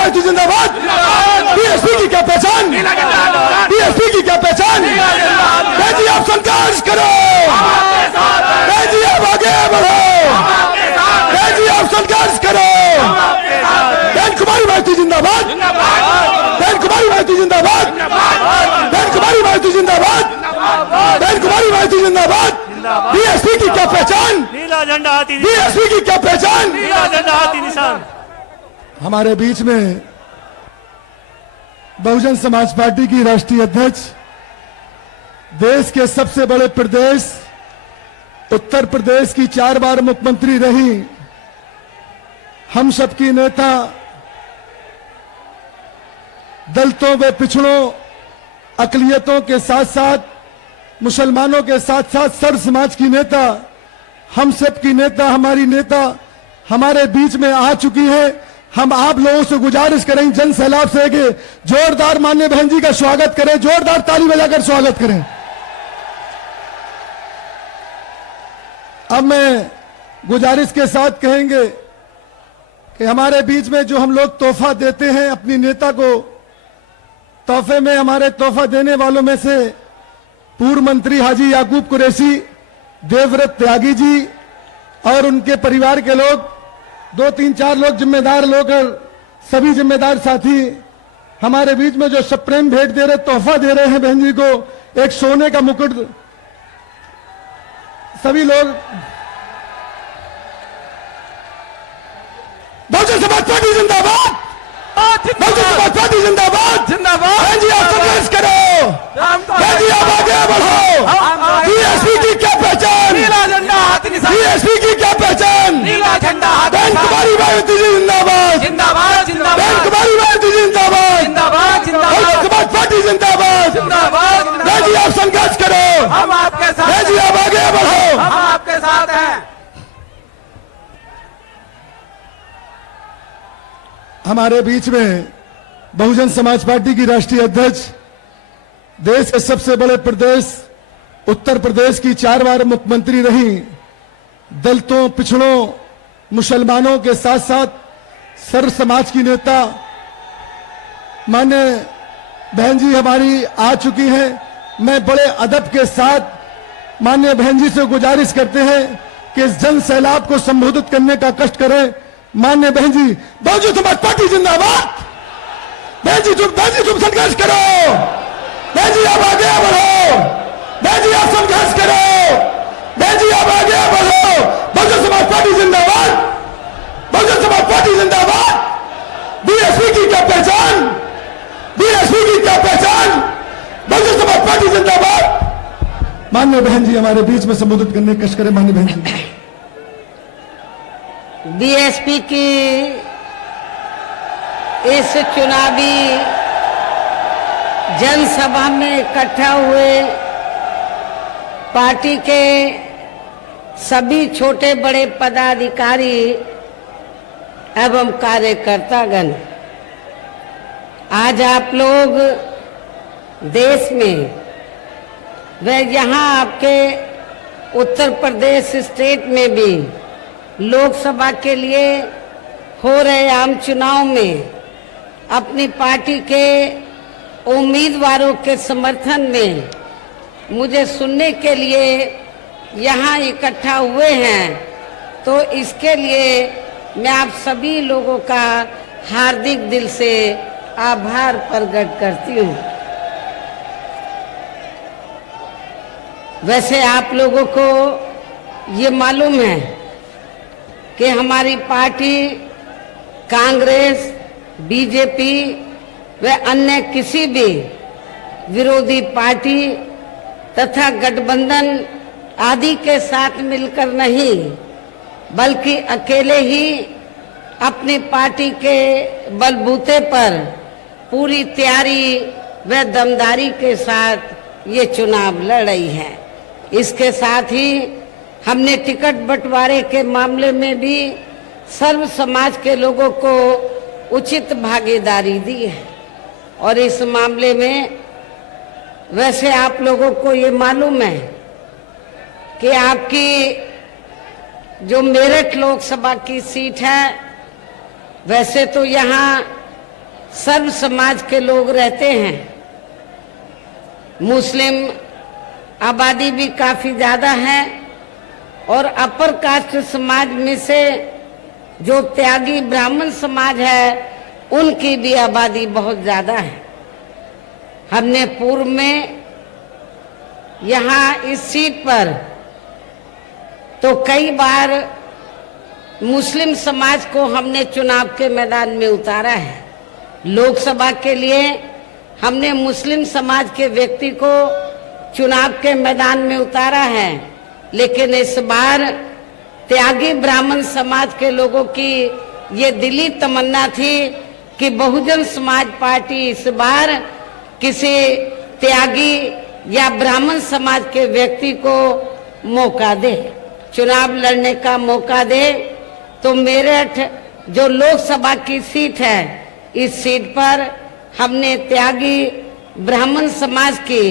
भारती जिंदाबाद। बीएसपी की क्या पहचान, बीएसपी की क्या पहचान। जी आप संघर्ष करो, जी आप आगे बढ़ो, जी आप संघर्ष करो। बहन कुमारी भारती जिंदाबाद, बहन कुमारी भारती जिंदाबाद, बहन कुमारी भारती जिंदाबाद, बहन कुमारी भारती जिंदाबाद। बीएसपी की क्या पहचान, नीला झंडा हाथी, बीएसपी की क्या पहचान। नीला झंडा हाथी निशान। हमारे बीच में बहुजन समाज पार्टी की राष्ट्रीय अध्यक्ष, देश के सबसे बड़े प्रदेश उत्तर प्रदेश की 4 बार मुख्यमंत्री रही, हम सबकी नेता, दलितों व पिछड़ों, अकलियतों के साथ साथ मुसलमानों के साथ साथ सर्व समाज की नेता, हम सबकी नेता, हमारी नेता हमारे बीच में आ चुकी है। हम आप लोगों से गुजारिश करें जन सैलाब से कि जोरदार माननीय बहन जी का स्वागत करें, जोरदार ताली बजाकर स्वागत करें। अब मैं गुजारिश के साथ कहेंगे कि हमारे बीच में जो हम लोग तोहफा देते हैं अपनी नेता को, तोहफे में हमारे तोहफा देने वालों में से पूर्व मंत्री हाजी याकूब कुरैशी, देवव्रत त्यागी जी और उनके परिवार के लोग, 2-3-4 लोग जिम्मेदार लोग और सभी जिम्मेदार साथी हमारे बीच में जो सप्रेम भेंट दे रहे, तोहफा दे रहे हैं बहन जी को, एक सोने का मुकुट। सभी लोग बहुजन समाज पार्टी जिंदाबाद, बहुजन समाज पार्टी जिंदाबाद, जिंदाबाद। बहन जी आप संघर्ष करो, बहन जी आप आगे बढ़ो। बीएसपी की क्या पहचान, नीला झंडा हाथी निशान। बीएसपी की क्या पहचान, नीला झंडा हाथी बहन कुमारी भारती जी जिंदाबाद, जिंदाबाद, बहन जिंदाबाद, कुमारी भारती जिंदाबाद, जिंदाबाद, बहुजन जिंदाबाद, समाज पार्टी जिंदाबाद। जिंदाबाद। बहन जी आप संघर्ष करो, हम आपके साथ, बहन जी आप आगे बढ़ो। हम आपके साथ हैं। हमारे बीच में बहुजन समाज पार्टी की राष्ट्रीय अध्यक्ष, देश के सबसे बड़े प्रदेश उत्तर प्रदेश की 4 बार मुख्यमंत्री रही, दलितों, पिछड़ों, मुसलमानों के साथ साथ सर्व समाज की नेता मान्य बहन जी हमारी आ चुकी हैं। मैं बड़े अदब के साथ मान्य बहन जी से गुजारिश करते हैं कि इस जन सैलाब को संबोधित करने का कष्ट करें। मान्य बहन जी, बहुजन समाज पार्टी जिंदाबाद। बहन जी तुम संघर्ष करो, बहन जी आप आगे बढ़ो, बहन जी आप संघर्ष करो, बहन जी आप आगे बढ़ो। बहुजन समाज पार्टी जिंदाबाद, बहुजन समाज पार्टी जिंदाबाद। बीएसपी की क्या पहचान, बीएसपी की क्या पहचान, बहुजन समाज पार्टी जिंदाबाद। माननीय बहन जी हमारे बीच में संबोधित करने की कष्ट करें। माननीय बहन जी, बीएसपी की इस चुनावी जनसभा में इकट्ठा हुए पार्टी के सभी छोटे बड़े पदाधिकारी एवं कार्यकर्तागण, आज आप लोग देश में व यहाँ आपके उत्तर प्रदेश स्टेट में भी लोकसभा के लिए हो रहे आम चुनाव में अपनी पार्टी के उम्मीदवारों के समर्थन में मुझे सुनने के लिए यहाँ इकट्ठा हुए हैं, तो इसके लिए मैं आप सभी लोगों का हार्दिक दिल से आभार प्रकट करती हूँ। वैसे आप लोगों को ये मालूम है कि हमारी पार्टी कांग्रेस, बीजेपी व अन्य किसी भी विरोधी पार्टी तथा गठबंधन आदि के साथ मिलकर नहीं, बल्कि अकेले ही अपनी पार्टी के बलबूते पर पूरी तैयारी व दमदारी के साथ ये चुनाव लड़ रही है। इसके साथ ही हमने टिकट बंटवारे के मामले में भी सर्व समाज के लोगों को उचित भागीदारी दी है। और इस मामले में वैसे आप लोगों को ये मालूम है कि आपकी जो मेरठ लोकसभा की सीट है, वैसे तो यहाँ सर्व समाज के लोग रहते हैं। मुस्लिम आबादी भी काफी ज्यादा है और अपर कास्ट समाज में से जो त्यागी ब्राह्मण समाज है उनकी भी आबादी बहुत ज्यादा है। हमने पूर्व में यहाँ इस सीट पर तो कई बार मुस्लिम समाज को हमने चुनाव के मैदान में उतारा है। लोकसभा के लिए हमने मुस्लिम समाज के व्यक्ति को चुनाव के मैदान में उतारा है, लेकिन इस बार त्यागी ब्राह्मण समाज के लोगों की ये दिली तमन्ना थी कि बहुजन समाज पार्टी इस बार किसी त्यागी या ब्राह्मण समाज के व्यक्ति को मौका दे, चुनाव लड़ने का मौका दे। तो मेरठ जो लोकसभा की सीट है, इस सीट पर हमने त्यागी ब्राह्मण समाज की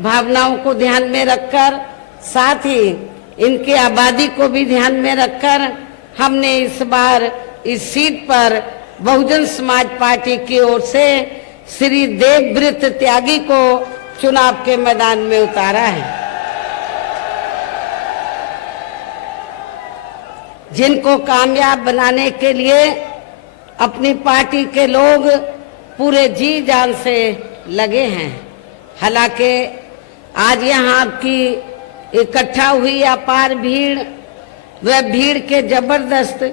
भावनाओं को ध्यान में रखकर, साथ ही इनकी आबादी को भी ध्यान में रखकर हमने इस बार इस सीट पर बहुजन समाज पार्टी की ओर से श्री देवव्रत त्यागी को चुनाव के मैदान में उतारा है, जिनको कामयाब बनाने के लिए अपनी पार्टी के लोग पूरे जी जान से लगे हैं। हालांकि आज यहाँ आपकी इकट्ठा हुई अपार भीड़, वह भीड़ के जबरदस्त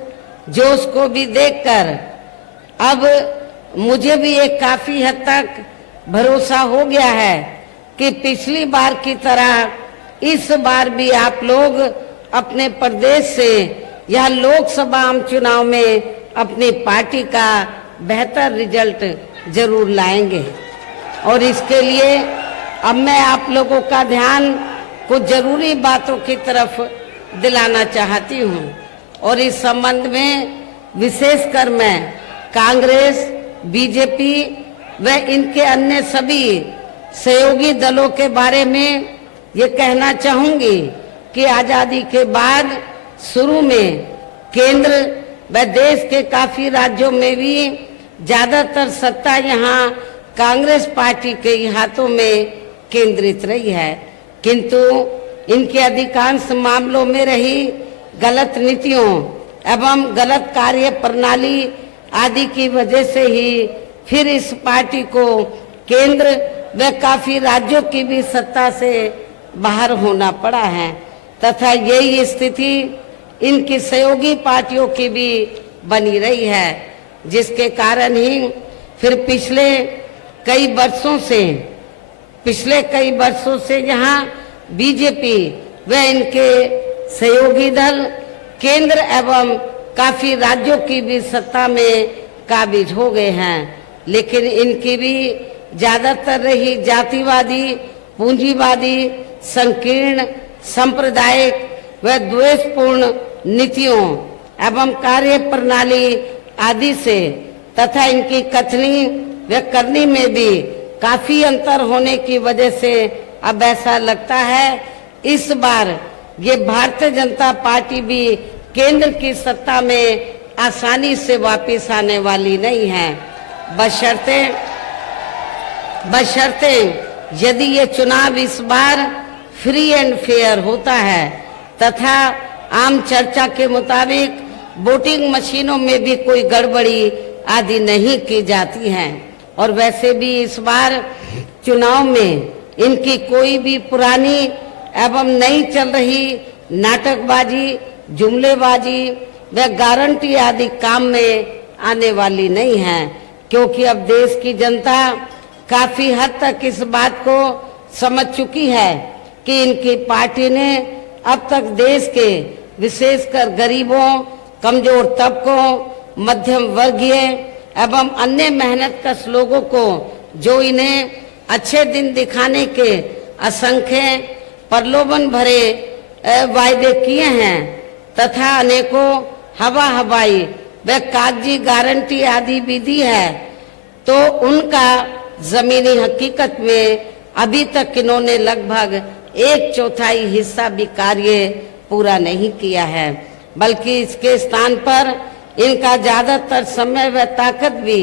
जोश को भी देखकर अब मुझे भी एक काफी हद तक भरोसा हो गया है कि पिछली बार की तरह इस बार भी आप लोग अपने प्रदेश से यह लोकसभा आम चुनाव में अपनी पार्टी का बेहतर रिजल्ट जरूर लाएंगे। और इसके लिए अब मैं आप लोगों का ध्यान कुछ जरूरी बातों की तरफ दिलाना चाहती हूँ और इस संबंध में विशेषकर मैं कांग्रेस, बीजेपी व इनके अन्य सभी सहयोगी दलों के बारे में ये कहना चाहूंगी कि आजादी के बाद शुरू में केंद्र व देश के काफी राज्यों में भी ज्यादातर सत्ता यहाँ कांग्रेस पार्टी के हाथों में केंद्रित रही है, किंतु इनके अधिकांश मामलों में रही गलत नीतियों एवं गलत कार्य प्रणाली आदि की वजह से ही फिर इस पार्टी को केंद्र व काफी राज्यों की भी सत्ता से बाहर होना पड़ा है तथा यही स्थिति इनकी सहयोगी पार्टियों की भी बनी रही है, जिसके कारण ही फिर पिछले कई वर्षों से यहाँ बीजेपी व इनके सहयोगी दल केंद्र एवं काफी राज्यों की भी सत्ता में काबिज हो गए हैं, लेकिन इनकी भी ज्यादातर रही जातिवादी, पूंजीवादी, संकीर्ण, सांप्रदायिक व द्वेषपूर्ण नीतियों एवं कार्य प्रणाली आदि से तथा इनकी कथनी व करनी में भी काफी अंतर होने की वजह से अब ऐसा लगता है इस बार ये भारतीय जनता पार्टी भी केंद्र की सत्ता में आसानी से वापस आने वाली नहीं है, बशर्ते यदि ये चुनाव इस बार फ्री एंड फेयर होता है तथा आम चर्चा के मुताबिक वोटिंग मशीनों में भी कोई गड़बड़ी आदि नहीं की जाती है। और वैसे भी इस बार चुनाव में इनकी कोई भी पुरानी एवं नई चल रही नाटकबाजी, जुमलेबाजी व गारंटी आदि काम में आने वाली नहीं है, क्योंकि अब देश की जनता काफी हद तक इस बात को समझ चुकी है कि इनकी पार्टी ने अब तक देश के विशेषकर गरीबों, कमजोर तबकों, मध्यम वर्गीय एवं अन्य मेहनतकश लोगों को जो इन्हें अच्छे दिन दिखाने के असंख्य प्रलोभन भरे वायदे किए हैं तथा अनेकों हवाई व कागजी गारंटी आदि भी दी है, तो उनका जमीनी हकीकत में अभी तक इन्होंने लगभग 1/4 हिस्सा भी कार्य पूरा नहीं किया है, बल्कि इसके स्थान पर इनका ज्यादातर समय व ताकत भी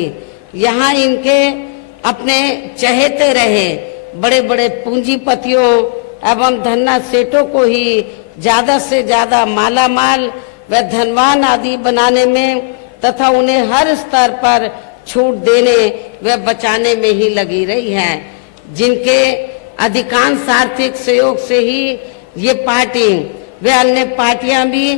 यहाँ इनके अपने चहेते रहे बड़े बड़े पूंजीपतियों एवं धन्ना सेठों को ही ज्यादा से ज्यादा माला माल व धनवान आदि बनाने में तथा उन्हें हर स्तर पर छूट देने व बचाने में ही लगी रही है, जिनके अधिकांश आर्थिक सहयोग से ही ये पार्टी व अन्य पार्टियां भी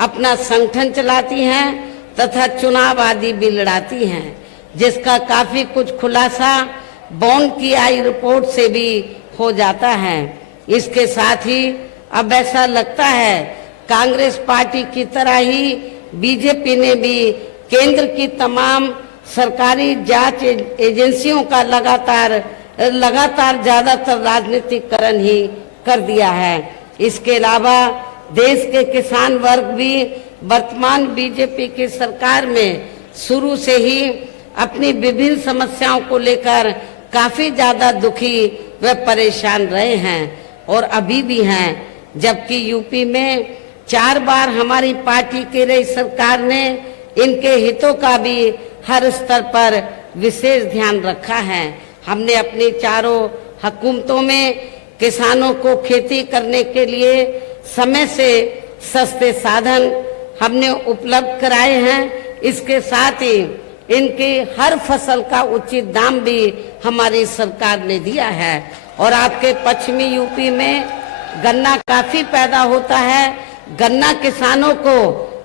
अपना संगठन चलाती हैं तथा चुनाव आदि भी लड़ाती हैं, जिसका काफी कुछ खुलासा बॉन्ड की आई रिपोर्ट से भी हो जाता है। इसके साथ ही अब ऐसा लगता है कांग्रेस पार्टी की तरह ही बीजेपी ने भी केंद्र की तमाम सरकारी जांच एजेंसियों का लगातार ज्यादातर राजनीतिकरण ही कर दिया है। इसके अलावा देश के किसान वर्ग भी वर्तमान बीजेपी की सरकार में शुरू से ही अपनी विभिन्न समस्याओं को लेकर काफी ज्यादा दुखी व परेशान रहे हैं और अभी भी हैं, जबकि यूपी में 4 बार हमारी पार्टी की रही सरकार ने इनके हितों का भी हर स्तर पर विशेष ध्यान रखा है। हमने अपनी चारों हुकूमतों में किसानों को खेती करने के लिए समय से सस्ते साधन हमने उपलब्ध कराए हैं। इसके साथ ही इनकी हर फसल का उचित दाम भी हमारी सरकार ने दिया है। और आपके पश्चिमी यूपी में गन्ना काफी पैदा होता है। गन्ना किसानों को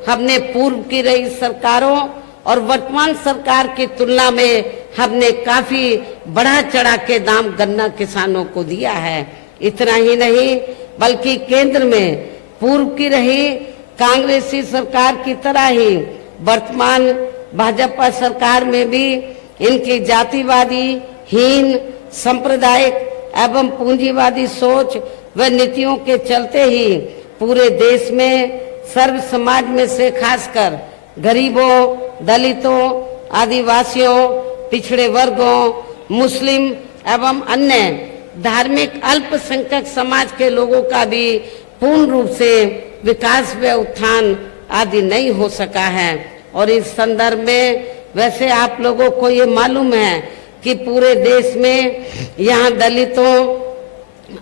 हमने पूर्व की रही सरकारों और वर्तमान सरकार की तुलना में हमने काफी बढ़ा चढ़ा के दाम गन्ना किसानों को दिया है। इतना ही नहीं बल्कि केंद्र में पूर्व की रही कांग्रेसी सरकार की तरह ही वर्तमान भाजपा सरकार में भी इनकी जातिवादी हीन सांप्रदायिक एवं पूंजीवादी सोच व नीतियों के चलते ही पूरे देश में सर्व समाज में से खासकर गरीबों, दलितों, आदिवासियों, पिछड़े वर्गों, मुस्लिम एवं अन्य धार्मिक अल्पसंख्यक समाज के लोगों का भी पूर्ण रूप से विकास व उत्थान आदि नहीं हो सका है। और इस संदर्भ में वैसे आप लोगों को ये मालूम है कि पूरे देश में यहाँ दलितों,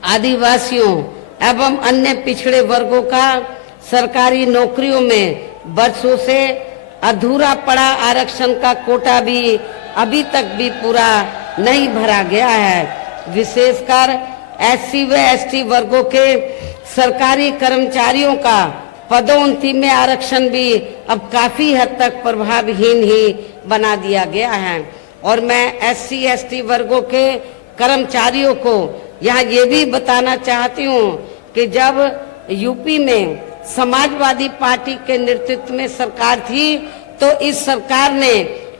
आदिवासियों एवं अन्य पिछड़े वर्गों का सरकारी नौकरियों में वर्षों से अधूरा पड़ा आरक्षण का कोटा भी अभी तक भी पूरा नहीं भरा गया है। विशेषकर एससी व एसटी वर्गों के सरकारी कर्मचारियों का पदोन्नति में आरक्षण भी अब काफी हद तक प्रभावहीन ही बना दिया गया है। और मैं एससी एसटी वर्गों के कर्मचारियों को यहाँ ये भी बताना चाहती हूँ कि जब यूपी में समाजवादी पार्टी के नेतृत्व में सरकार थी तो इस सरकार ने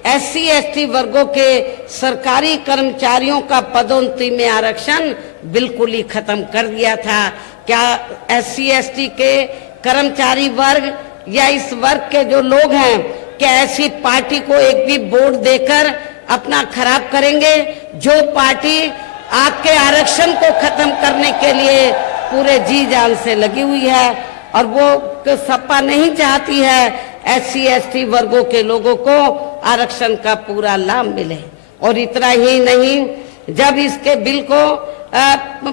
एससी एसटी वर्गों के सरकारी कर्मचारियों का पदोन्नति में आरक्षण बिल्कुल ही खत्म कर दिया था। क्या एससी एसटी के कर्मचारी वर्ग या इस वर्ग के जो लोग हैं क्या ऐसी पार्टी को एक भी वोट देकर अपना खराब करेंगे? जो पार्टी आपके आरक्षण को खत्म करने के लिए पूरे जी जान से लगी हुई है और वो सपा नहीं चाहती है एससी एसटी वर्गों के लोगों को आरक्षण का पूरा लाभ मिले। और इतना ही नहीं, जब इसके बिल को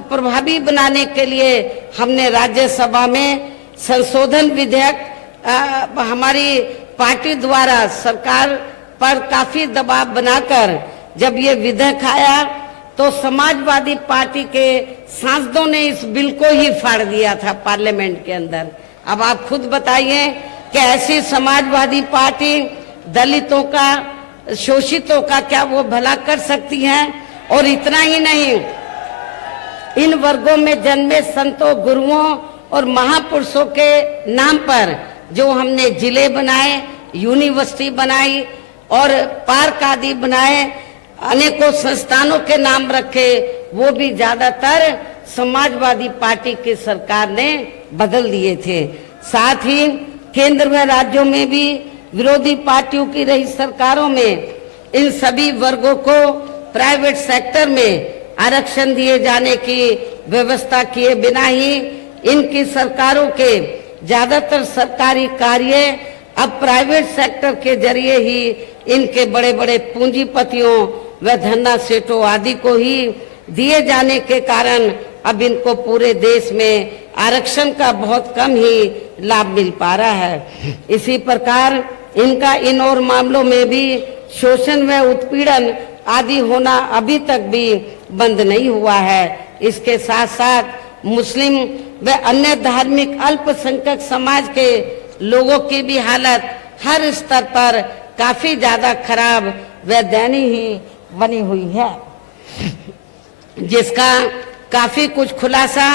प्रभावी बनाने के लिए हमने राज्यसभा में संशोधन विधेयक हमारी पार्टी द्वारा सरकार पर काफी दबाव बनाकर जब ये विधेयक आया तो समाजवादी पार्टी के सांसदों ने इस बिल को ही फाड़ दिया था पार्लियामेंट के अंदर। अब आप खुद बताइए कि ऐसी समाजवादी पार्टी दलितों का, शोषितों का क्या वो भला कर सकती है? और इतना ही नहीं, इन वर्गों में जन्मे संतों, गुरुओं और महापुरुषों के नाम पर जो हमने जिले बनाए, यूनिवर्सिटी बनाई और पार्क आदि बनाए, अनेकों संस्थानों के नाम रखे, वो भी ज्यादातर समाजवादी पार्टी की सरकार ने बदल दिए थे। साथ ही केंद्र व राज्यों में भी विरोधी पार्टियों की रही सरकारों में इन सभी वर्गों को प्राइवेट सेक्टर में आरक्षण दिए जाने की व्यवस्था किए बिना ही इनकी सरकारों के ज्यादातर सरकारी कार्य अब प्राइवेट सेक्टर के जरिए ही इनके बड़े बड़े पूंजीपतियों व धन्ना सेठों आदि को ही दिए जाने के कारण अब इनको पूरे देश में आरक्षण का बहुत कम ही लाभ मिल पा रहा है। इसी प्रकार इनका इन और मामलों में भी शोषण व उत्पीड़न आदि होना अभी तक भी बंद नहीं हुआ है। इसके साथ साथ मुस्लिम व अन्य धार्मिक अल्पसंख्यक समाज के लोगों की भी हालत हर स्तर पर काफी ज्यादा खराब व दयनीय ही बनी हुई है, जिसका काफी कुछ खुलासा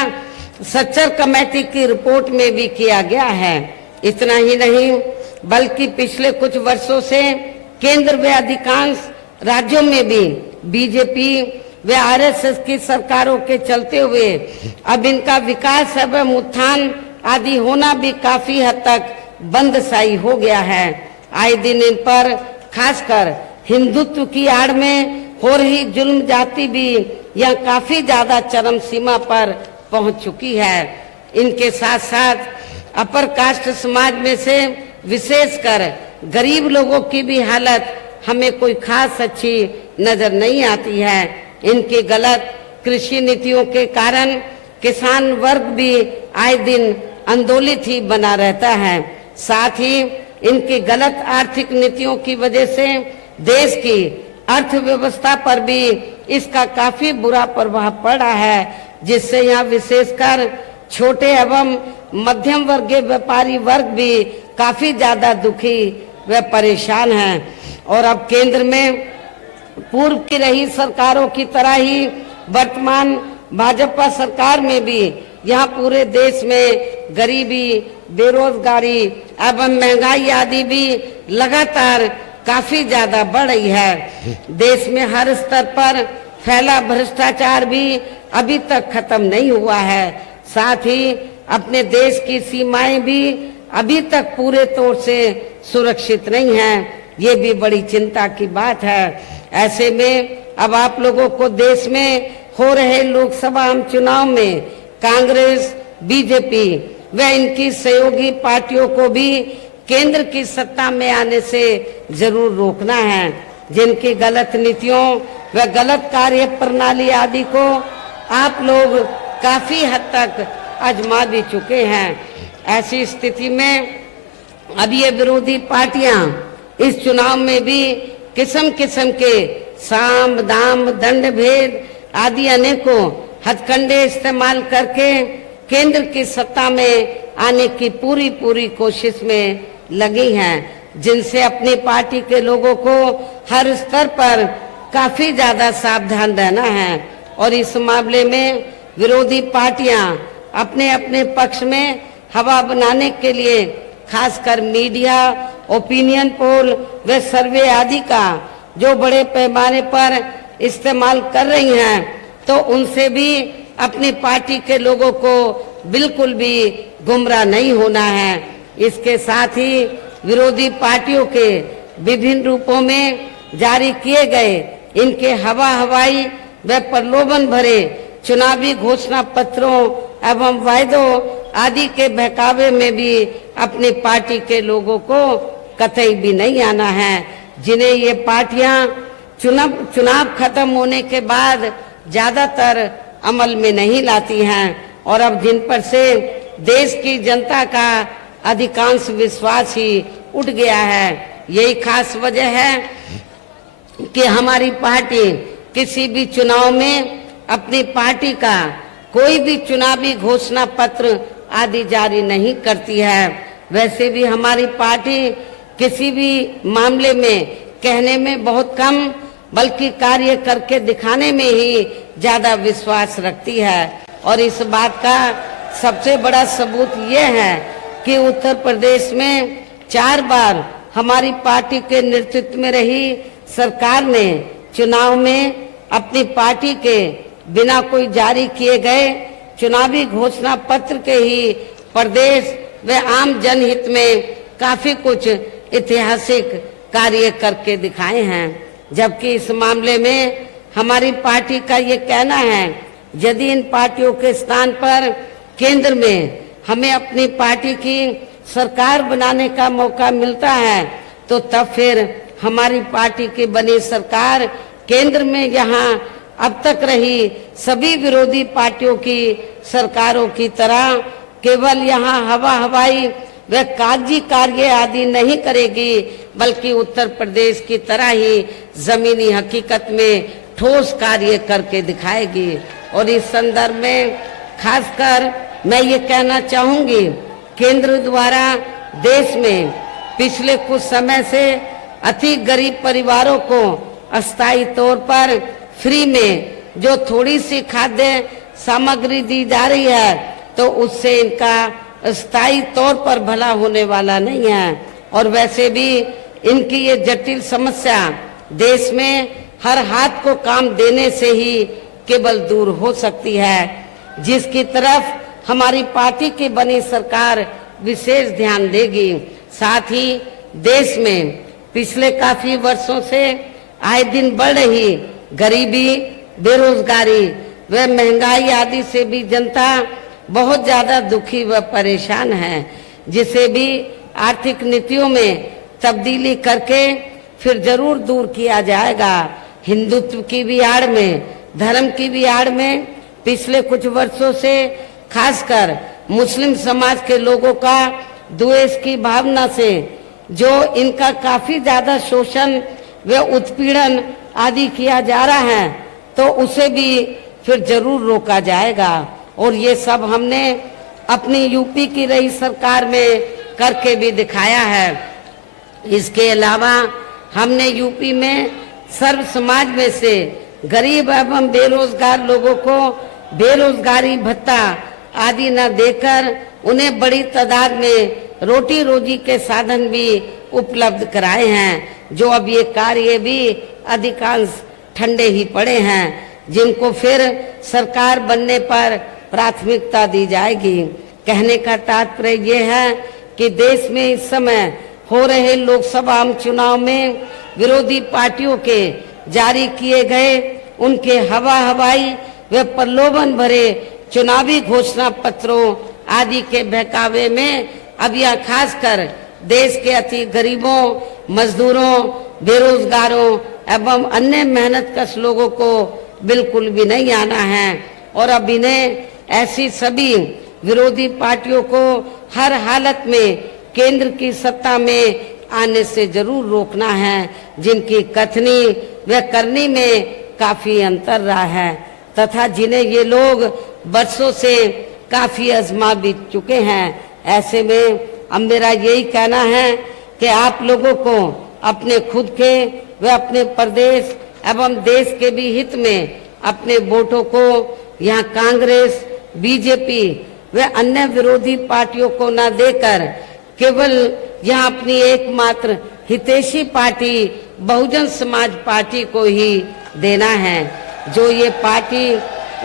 सच्चर कमेटी की रिपोर्ट में भी किया गया है। इतना ही नहीं बल्कि पिछले कुछ वर्षों से केंद्र व अधिकांश राज्यों में भी बीजेपी व आरएसएस की सरकारों के चलते हुए अब इनका विकास एवं उत्थान आदि होना भी काफी हद तक बंदसाई हो गया है। आए दिन इन पर खासकर हिंदुत्व की आड़ में हो रही जुल्म जाति भी यह काफी ज्यादा चरम सीमा पर पहुंच चुकी है। इनके साथ साथ अपर कास्ट समाज में से विशेषकर गरीब लोगों की भी हालत हमें कोई खास अच्छी नजर नहीं आती है। इनकी गलत कृषि नीतियों के कारण किसान वर्ग भी आए दिन आंदोलित ही बना रहता है। साथ ही इनकी गलत आर्थिक नीतियों की वजह से देश की अर्थव्यवस्था पर भी इसका काफी बुरा प्रभाव पड़ा है, जिससे यहाँ विशेषकर छोटे एवं मध्यम वर्गीय व्यापारी वर्ग भी काफी ज्यादा दुखी व परेशान हैं। और अब केंद्र में पूर्व की रही सरकारों की तरह ही वर्तमान भाजपा सरकार में भी यहाँ पूरे देश में गरीबी, बेरोजगारी एवं महंगाई आदि भी लगातार काफी ज्यादा बढ़ रही है। देश में हर स्तर पर फैला भ्रष्टाचार भी अभी तक खत्म नहीं हुआ है। साथ ही अपने देश की सीमाएं भी अभी तक पूरे तौर से सुरक्षित नहीं हैं। ये भी बड़ी चिंता की बात है। ऐसे में अब आप लोगों को देश में हो रहे लोकसभा आम चुनाव में कांग्रेस, बीजेपी व इनकी सहयोगी पार्टियों को भी केंद्र की सत्ता में आने से जरूर रोकना है। जिनकी गलत नीतियों व गलत कार्य प्रणाली आदि को आप लोग काफी हद तक आजमा भी चुके हैं। ऐसी स्थिति में अब ये विरोधी पार्टियां इस चुनाव में भी किस्म किस्म के साम दाम दंड भेद आदि अनेकों हथकंडे इस्तेमाल करके केंद्र की सत्ता में आने की पूरी कोशिश में लगी हैं, जिनसे अपनी पार्टी के लोगों को हर स्तर पर काफी ज्यादा सावधान रहना है। और इस मामले में विरोधी पार्टियां अपने अपने पक्ष में हवा बनाने के लिए खासकर मीडिया, ओपिनियन पोल व सर्वे आदि का जो बड़े पैमाने पर इस्तेमाल कर रही हैं, तो उनसे भी अपनी पार्टी के लोगों को बिल्कुल भी गुमराह नहीं होना है। इसके साथ ही विरोधी पार्टियों के विभिन्न रूपों में जारी किए गए इनके हवाई व प्रलोभन भरे चुनावी घोषणा पत्रों एवं वायदों आदि के बहकावे में भी अपनी पार्टी के लोगों को कतई भी नहीं आना है, जिन्हें ये पार्टियां चुनाव खत्म होने के बाद ज्यादातर अमल में नहीं लाती हैं और अब जिन पर से देश की जनता का अधिकांश विश्वास ही उठ गया है। यही खास वजह है कि हमारी पार्टी किसी भी चुनाव में अपनी पार्टी का कोई भी चुनावी घोषणा पत्र आदि जारी नहीं करती है। वैसे भी हमारी पार्टी किसी भी मामले में कहने में बहुत कम बल्कि कार्य करके दिखाने में ही ज्यादा विश्वास रखती है। और इस बात का सबसे बड़ा सबूत ये है कि उत्तर प्रदेश में 4 बार हमारी पार्टी के नेतृत्व में रही सरकार ने चुनाव में अपनी पार्टी के बिना कोई जारी किए गए चुनावी घोषणा पत्र के ही प्रदेश व आम जनहित में काफी कुछ ऐतिहासिक कार्य करके दिखाए हैं। जबकि इस मामले में हमारी पार्टी का ये कहना है, यदि इन पार्टियों के स्थान पर केंद्र में हमें अपनी पार्टी की सरकार बनाने का मौका मिलता है तो तब फिर हमारी पार्टी की बनी सरकार केंद्र में यहाँ अब तक रही सभी विरोधी पार्टियों की सरकारों की तरह केवल यहाँ हवा हवाई व कागजी कार्य आदि नहीं करेगी, बल्कि उत्तर प्रदेश की तरह ही जमीनी हकीकत में ठोस कार्य करके दिखाएगी। और इस संदर्भ में खासकर मैं ये कहना चाहूंगी, केंद्र द्वारा देश में पिछले कुछ समय से अति गरीब परिवारों को अस्थायी तौर पर फ्री में जो थोड़ी सी खाद्य सामग्री दी जा रही है, तो उससे इनका स्थायी तौर पर भला होने वाला नहीं है। और वैसे भी इनकी ये जटिल समस्या देश में हर हाथ को काम देने से ही केवल दूर हो सकती है, जिसकी तरफ हमारी पार्टी की बनी सरकार विशेष ध्यान देगी। साथ ही देश में पिछले काफी वर्षों से आए दिन बढ़ रही गरीबी, बेरोजगारी व महंगाई आदि से भी जनता बहुत ज्यादा दुखी व परेशान है, जिसे भी आर्थिक नीतियों में तब्दीली करके फिर जरूर दूर किया जाएगा। हिंदुत्व की भी आड़ में, धर्म की भी आड़ में पिछले कुछ वर्षों से खासकर मुस्लिम समाज के लोगों का द्वेष की भावना से जो इनका काफी ज्यादा शोषण व उत्पीड़न आदि किया जा रहा है, तो उसे भी फिर जरूर रोका जाएगा। और ये सब हमने अपनी यूपी की रही सरकार में करके भी दिखाया है। इसके अलावा हमने यूपी में सर्व समाज में से गरीब एवं बेरोजगार लोगों को बेरोजगारी भत्ता आदि न देकर उन्हें बड़ी तादाद में रोटी रोजी के साधन भी उपलब्ध कराए हैं, जो अब ये कार्य भी अधिकांश ठंडे ही पड़े हैं, जिनको फिर सरकार बनने पर प्राथमिकता दी जाएगी। कहने का तात्पर्य ये है कि देश में इस समय हो रहे लोकसभा आम चुनाव में विरोधी पार्टियों के जारी किए गए उनके हवा हवाई व प्रलोभन भरे चुनावी घोषणा पत्रों आदि के बहकावे में अब यह खासकर देश के अति गरीबों, मजदूरों, बेरोजगारों एवं अन्य मेहनतकश लोगों को बिल्कुल भी नहीं आना है। और अब इन्हें ऐसी सभी विरोधी पार्टियों को हर हालत में केंद्र की सत्ता में आने से जरूर रोकना है, जिनकी कथनी व करनी में काफी अंतर रहा है तथा जिन्हें ये लोग बरसों से काफी आजमा भी चुके हैं। ऐसे में अब मेरा यही कहना है कि आप लोगों को अपने खुद के व अपने प्रदेश एवं देश के भी हित में अपने वोटों को यहाँ कांग्रेस, बीजेपी व अन्य विरोधी पार्टियों को न देकर केवल यहाँ अपनी एकमात्र हितैषी पार्टी बहुजन समाज पार्टी को ही देना है, जो ये पार्टी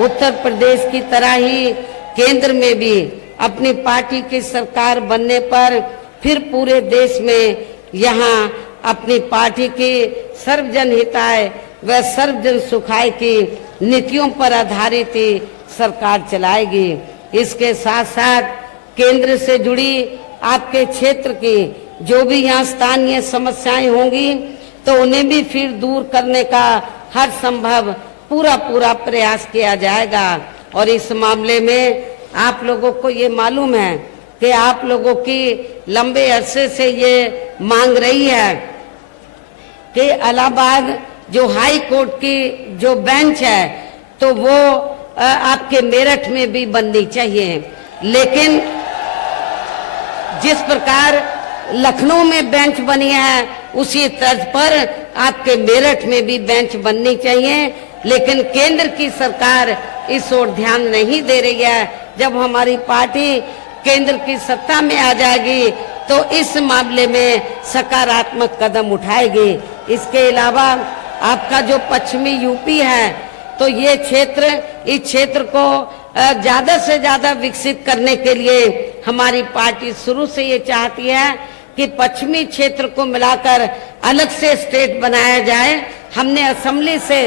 उत्तर प्रदेश की तरह ही केंद्र में भी अपनी पार्टी की सरकार बनने पर फिर पूरे देश में यहाँ अपनी पार्टी की सर्वजन हिताय व सर्वजन सुखाय की नीतियों पर आधारित ही सरकार चलाएगी। इसके साथ साथ केंद्र से जुड़ी आपके क्षेत्र की जो भी यहाँ स्थानीय समस्याएं होंगी, तो उन्हें भी फिर दूर करने का हर संभव पूरा प्रयास किया जाएगा। और इस मामले में आप लोगों को ये मालूम है कि आप लोगों की लंबे अरसे से ये मांग रही है कि इलाहाबाद जो हाई कोर्ट की जो बेंच है, तो वो आपके मेरठ में भी बननी चाहिए। लेकिन जिस प्रकार लखनऊ में बेंच बनी है, उसी तर्ज पर आपके मेरठ में भी बेंच बननी चाहिए। लेकिन केंद्र की सरकार इस ओर ध्यान नहीं दे रही है। जब हमारी पार्टी केंद्र की सत्ता में आ जाएगी तो इस मामले में सकारात्मक कदम उठाएगी। इसके अलावा आपका जो पश्चिमी यूपी है, तो ये क्षेत्र, इस क्षेत्र को ज्यादा से ज्यादा विकसित करने के लिए हमारी पार्टी शुरू से ये चाहती है कि पश्चिमी क्षेत्र को मिलाकर अलग से स्टेट बनाया जाए। हमने असेंबली से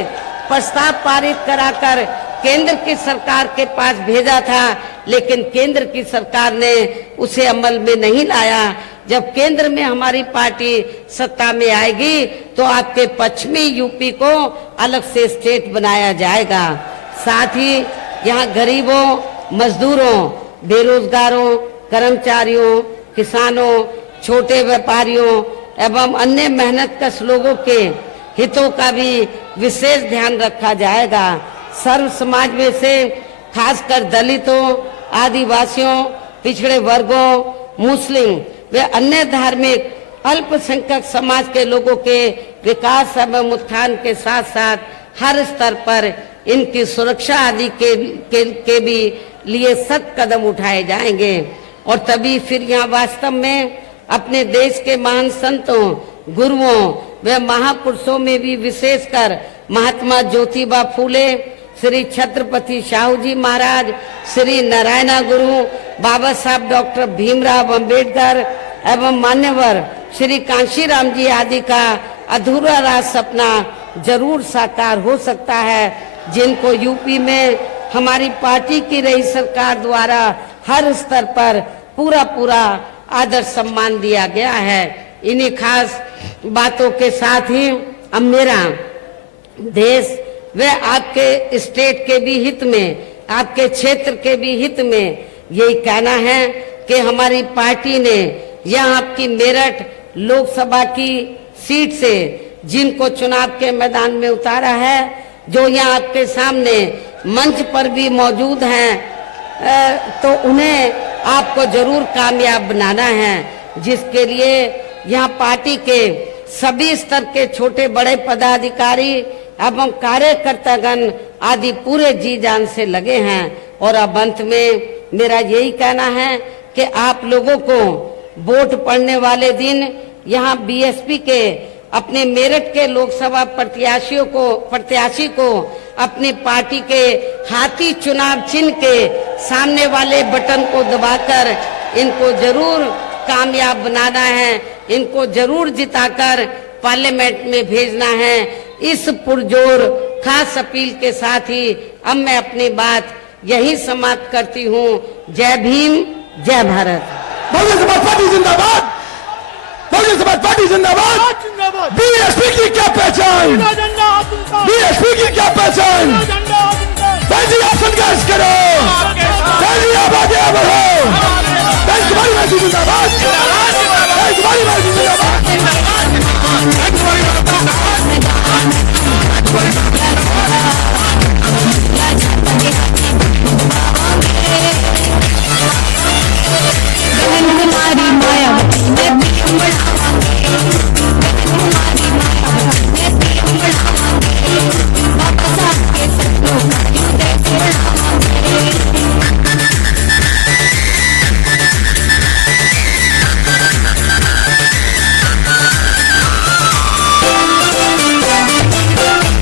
प्रस्ताव पारित कराकर केंद्र की सरकार के पास भेजा था लेकिन केंद्र की सरकार ने उसे अमल में नहीं लाया। जब केंद्र में हमारी पार्टी सत्ता में आएगी तो आपके पश्चिमी यूपी को अलग से स्टेट बनाया जाएगा। साथ ही यहाँ गरीबों, मजदूरों, बेरोजगारों, कर्मचारियों, किसानों, छोटे व्यापारियों एवं अन्य मेहनतकश लोगों के हितों का भी विशेष ध्यान रखा जाएगा। सर्व समाज में से खासकर दलितों, आदिवासियों, पिछड़े वर्गों, मुस्लिम व अन्य धार्मिक अल्पसंख्यक समाज के लोगों के विकास एवं उत्थान के साथ साथ हर स्तर पर इनकी सुरक्षा आदि के भी लिए सख्त कदम उठाए जाएंगे। और तभी फिर यहाँ वास्तव में अपने देश के महान संतों, गुरुओं व महापुरुषों में भी विशेषकर महात्मा ज्योतिबा फूले, श्री छत्रपति शाहू जी महाराज, श्री नारायणा गुरु, बाबा साहब डॉक्टर भीमराव अंबेडकर एवं मान्यवर श्री कांशीराम जी आदि का अधूरा राज सपना जरूर साकार हो सकता है, जिनको यूपी में हमारी पार्टी की रही सरकार द्वारा हर स्तर पर पूरा आदर सम्मान दिया गया है। इन्हीं खास बातों के साथ ही अब मेरा देश व आपके स्टेट के भी हित में, आपके क्षेत्र के भी हित में यही कहना है कि हमारी पार्टी ने यहाँ आपकी मेरठ लोकसभा की सीट से जिनको चुनाव के मैदान में उतारा है, जो यहाँ आपके सामने मंच पर भी मौजूद हैं, तो उन्हें आपको जरूर कामयाब बनाना है, जिसके लिए यहाँ पार्टी के सभी स्तर के छोटे बड़े पदाधिकारी एवं कार्यकर्तागण आदि पूरे जी जान से लगे हैं। और अब अंत में मेरा यही कहना है कि आप लोगों को वोट पड़ने वाले दिन यहाँ बीएसपी के अपने मेरठ के लोकसभा प्रत्याशी को अपनी पार्टी के हाथी चुनाव चिन्ह के सामने वाले बटन को दबाकर इनको जरूर कामयाब बनाना है, इनको जरूर जिताकर पार्लियामेंट में भेजना है। इस पुरजोर खास अपील के साथ ही अब मैं अपनी बात यही समाप्त करती हूँ। जय भीम, जय भारत। बहुजन समाज पार्टी जिंदाबाद, बहुजन समाज पार्टी जिंदाबाद। बीएसपी की क्या पहचान, बीएसपी की क्या पहचान। बहन जी आप संघर्ष करो, बहन जी आप आगे बढ़ो, बहन तुम्हारी पार्टी जिंदाबाद, बहन तुम्हारी पार्टी जिंदाबाद।